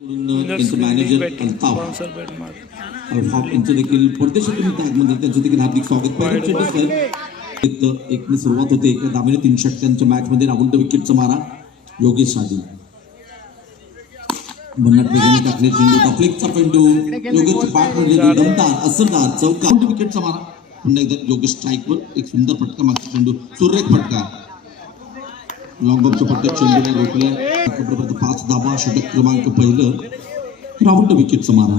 Manager Altaf यांचं देखील परदेशातून टॅगमध्ये त्यांचं देखील हार्दिक स्वागत. एक सुरुवात होते एका दाबेने 3 षटकांच्या मॅच मध्ये राहुल विकेटचा मारा योगेश साधी बन्नाट वेगाने टाकले चेंडू फ्लिकचा पेंडू योगेशच्या बॅट मध्ये दमदार असरदार चौका विकेटचा मारा. पुन्हा एकदा योगेश स्ट्राईक वर एक सुंदर फटका मागचा चेंडू सुरेख फटका लॉंग ऑफचा फटका चेंडूने रोखला. 5 धावा षटक क्रमांक पहिलं राहुल विकेटचा मारा.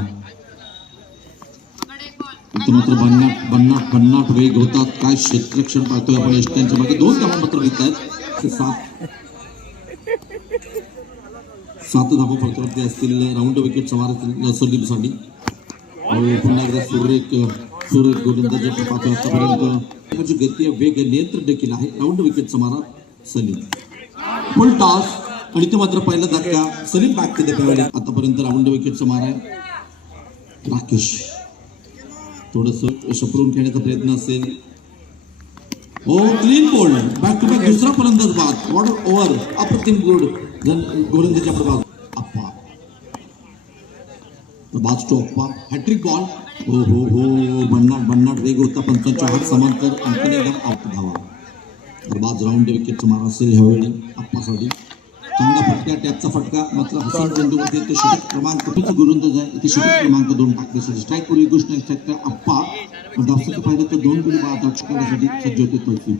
मात्र भन्नाट वेग होतात. काय क्षेत्ररक्षण पाहतोय आपण यष्ट्यांच्या मागे 2 धावा मात्र घेत आहेत. 7 धावा फलकावरती असतील राऊंड विकेटचा मारा सलीमसाठी. पुन्हा एकदा सुरेख गोलंदाजी पाहतोय. आतापर्यंत गती वेग नियंत्रण देखील आहे. राऊंड विकेटचा मारा सलीम. फुल टॉस आणि ते मात्र पहिला धक्का सलीम बॅक केले त्यावेळी. आतापर्यंत राऊंड विकेटचा मारा आहे राकेश. थोडस शपरून खेळण्याचा प्रयत्न असेल. हो clean bowled back to back दुसरा फलंदाज बाद. ऑर्डर ओव्हर अप्रतिम गोलंदाजी प्रभाव अप्पा बाज टू अप्पा हॅट्रिक बॉल. हो हो हो भन्नाट वेग होता. 55 समांतर आणखी एकदम आउट धावा. बाज राऊंड विकेटचा मारा असेल ह्यावेळी अप्पासाठी. चांगला फटका टॅपचा फटका मात्र हसन चेंडूमध्ये तो षटक क्रमांक गोलंदाज आहे. इथे षटक क्रमांक 2 टाकण्यासाठी स्ट्राईक पूर्वी गोष्ट अप्पा धावसाठी पाहिलं तर 2 गडी बाद करण्यासाठी सज्ज होते तोसी.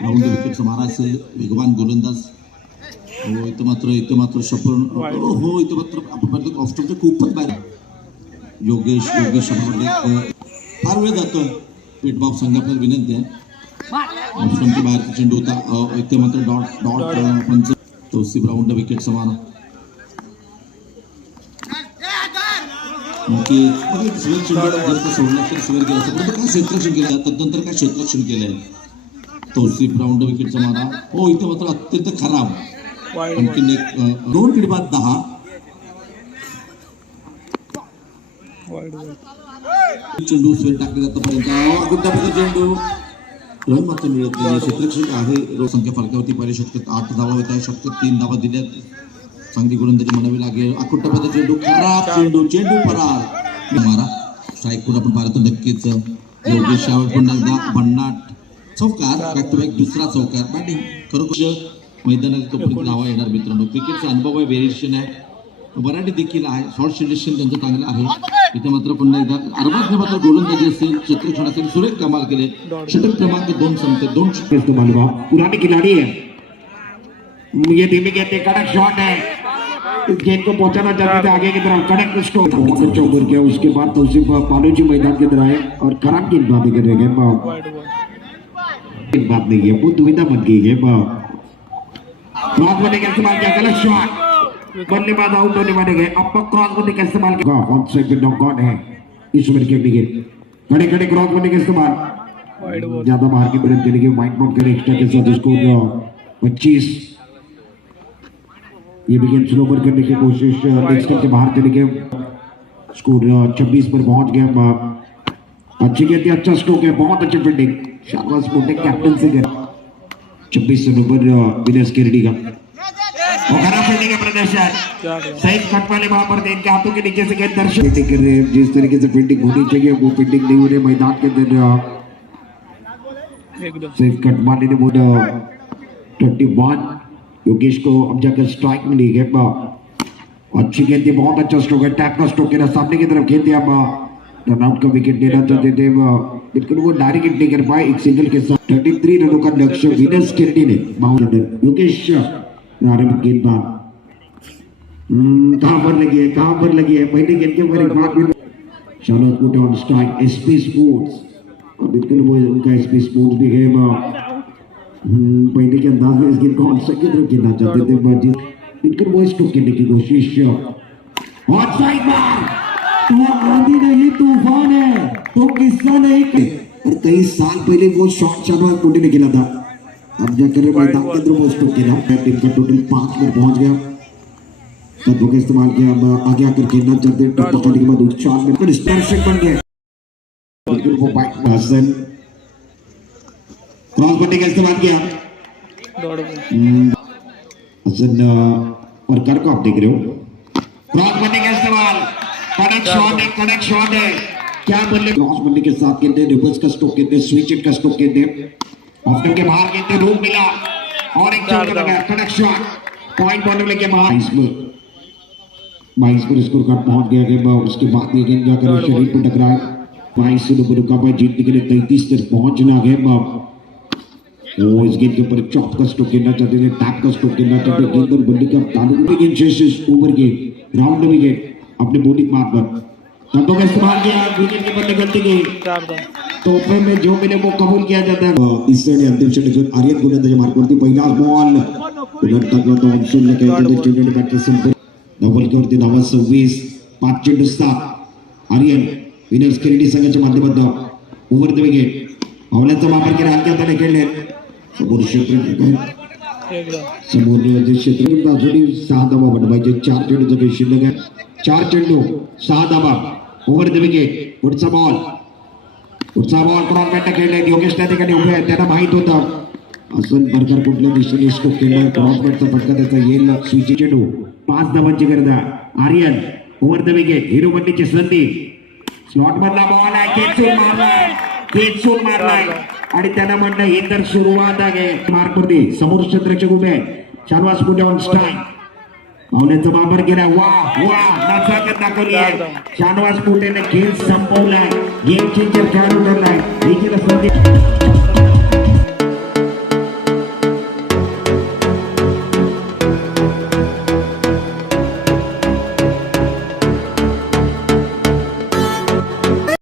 राऊंड विकेटचा मारा असेल वेगवान गोलंदाज. हो इथं मात्र शपरून हो इथं मात्र आपण ऑफस्टॉपच्या खूपच बाहेर. योगेश फार वेळ जातोय. पेटबाब संघ आपल्याला विनंती आहे. ऑफस्टॉपच्या बाहेरचा चेंडू होता. इथे मात्र डॉट पंच तोसी राऊंड विकेटचा मारा. तदनंतर काय क्षेत्ररक्षण केलंय तोसी राऊंड विकेटचा मारा. हो इथे मात्र अत्यंत खराब. आणखीन एक 2 गडी बाद 10. चेंडू स्वेर टाकले जातापर्यंत चेंडू रन मात्र मिळत नाही. क्षेत्ररक्षक आहे. रोज संख्या फलकावरती पहिल्या षटकात 8 धावा होत आहे. षटकात 3 धावा दिल्यात. चांगली गोलंदाजी म्हणावी लागेल. अकुट्टापदा चेंडू खराब चेंडू परार मारा. स्ट्राईक करून आपण पाहतो नक्कीच. योगेश पुन्हा एकदा भन्नाट चौकार बॅक टू बॅक दुसरा चौकार. बॅटिंग खरोखर मैदानात तोपर्यंत धावा येणार मित्रांनो. क्रिकेटचा अनुभव आहे. व्हेरिएशन आहे. वराठी देखील आहे. शॉर्ट सिलेक्शन त्यांचं चांगलं आहे. इथे मात्र पुन्हा एकदा अरबाजने मात्र गोलंदाजी असेल क्षेत्ररक्षण असेल सुरेख कमाल केले. षटक क्रमांक 2 संख्या 2 पुरानी खिलाड़ी है. ये धीमे कहते कड़क शॉट है. इस गेंद को पहुंचाना चाहते थे आगे की तरफ. कड़क स्ट्रोक चौकर किया. उसके बाद तौसीफ पालूजी मैदान के अंदर आए और खराब गेंदबाजी कर रहे हैं. बात नहीं है वो दुविधा बन गई है. क्रॉस बने का इस्तेमाल किया. गलत शॉट. बल्लेबाज आउट होने वाले गए. अब क्रॉस बने का इस्तेमाल किया. ऑन साइड पे नॉक ऑन है इस ओवर के विकेट. खड़े क्रॉस बने का इस्तेमाल ज्यादा बाहर की तरफ चले गए. वाइट बॉल करे एक्स्ट्रा के साथ स्कोर 25. ये विकेट स्लो ओवर करने की कोशिश नेक्स्ट के बाहर चले गए. स्कोर 26 पर पहुंच गया. अच्छी गेंद अच्छा स्ट्रोक है. बहुत अच्छी फील्डिंग शाबाश मोटे कैप्टन से 26 नंबर विनेश केरडी का. खराब फील्डिंग का प्रदर्शन. सही कट वाले वहां पर इनके हाथों के नीचे से गेंद दर्शन कर रहे हैं. जिस तरीके से फील्डिंग होनी चाहिए वो फील्डिंग नहीं हो रही मैदान के अंदर. सही कट मारने ने बोला 21. योगेश को अब जाकर स्ट्राइक मिली है. अच्छी गेंद थी. बहुत अच्छा स्ट्रोक है. टैप का स्ट्रोक है. सामने की तरफ खेल दिया. रनआउट का विकेट लेना चाहते थे. बिल्कुल वो डायरेक्ट हिट नहीं कर पाए. एक सिंगल के साथ 33 रनों का लक्ष्य विनेश केरडी ने. योगेश प्रारंभ गेंदबाज कहां पर लगी है पहले गेंद के ऊपर एक बात में शालोत put on strike. SP sports और बिल्कुल वो उनका एसपी स्पोर्ट्स भी है. पहले के अंदाज में इस गेंद को ऑनसाइड की तरफ खेलना चाहते थे. बिल्कुल वो स्ट्रोक खेलने की कोशिश. ऑनसाइड बार तो आंधी नहीं तूफान है तो किस्सा नहीं. और कई साल पहले वो शॉट शाबाश कोटी ने खेला था. अब जाकर मैदान के अंदर वो स्ट्रोक खेला. टीम का टोटल 5 पर पहुंच गया. तत्वों का इस्तेमाल किया. अब आगे आकर खेलना चाहते हैं. टप पकड़ने के बाद उस 4 में स्टारशिप बन गया. बिल्कुल वो बैक हसन क्रॉस करने का इस्तेमाल किया. हसन और कर को आप देख रहे हो. क्रॉस बनने का इस्तेमाल, कड़क शॉट है क्या बल्ले क्रॉस बनने के साथ कहते हैं रिवर्स का स्ट्रोक कहते हैं स्विच हिट का स्ट्रोक कहते हैं ऑफ के बाहर कहते हैं रूप मिला और एक चौका लगा कड़क शॉट पॉइंट बॉल लेके बाहर 22 पर स्कोर कार्ड पहुंच गया कि उसके बाद ये गेंद जाकर शरीर पर टकराए 22 से ऊपर रुका जीतने के लिए 33 तक पहुंचना है वो इस गेंद के ऊपर चॉप का स्ट्रोक खेलना चाहते थे टैप का स्ट्रोक खेलना चाहते गेंद और बल्ले का तालुक गेंद शेष ओवर के राउंड में गेंद अपने बॉलिंग मार्क पर तंतों का इस्तेमाल किया विकेट कीपर ने गलती की तोहफे में जो मिले वो कबूल किया जाता है तिसरे आणि अंतिम षटकात आर्यन गोलंदाजी मार्कवरती पहिला बॉल उलट टाकला तो ऑप्शन ने काय केले स्टुडंट बॅटर संपूर्ण धावलकरती धावा 26 5 चेंडू 7 आर्यन विनर्स क्रेडिट संघाच्या माध्यमातून ओव्हर द विकेट पावलाचा वापर केला हलक्या हाताने खेळले समोर जे क्षेत्र अजूनही 6 धावा बनवायचे 4 चेंडूचं काही शिल्लक आहे 4 चेंडू 6 धावा ओव्हर द विकेट पुढचा बॉल क्रॉस बॅट खेळले योगेश त्या ठिकाणी उभे आहेत त्यांना माहित होतं असं प्रकार कुठल्या दिशेने स्ट्रोक केला क्रॉस बॅटचा फटका त्याचा येईल स्विच चेंडू 5 धावांची गरज आहे आर्यन ओव्हर द विकेट हिरो बंडीची संधी स्लॉट मधला बॉल आहे खेचून मारलाय आणि त्यांना म्हणलं ही तर सुरुवात आहे मार्क वरती समोर क्षेत्ररक्षक उभे आहेत शानवाज पुढे ऑन स्ट्राईक पावण्याचा वापर केला वा नजाकत दाखवली आहे शानवाज पुढेने खेळ संपवलाय गेम चेंजर खेळाडू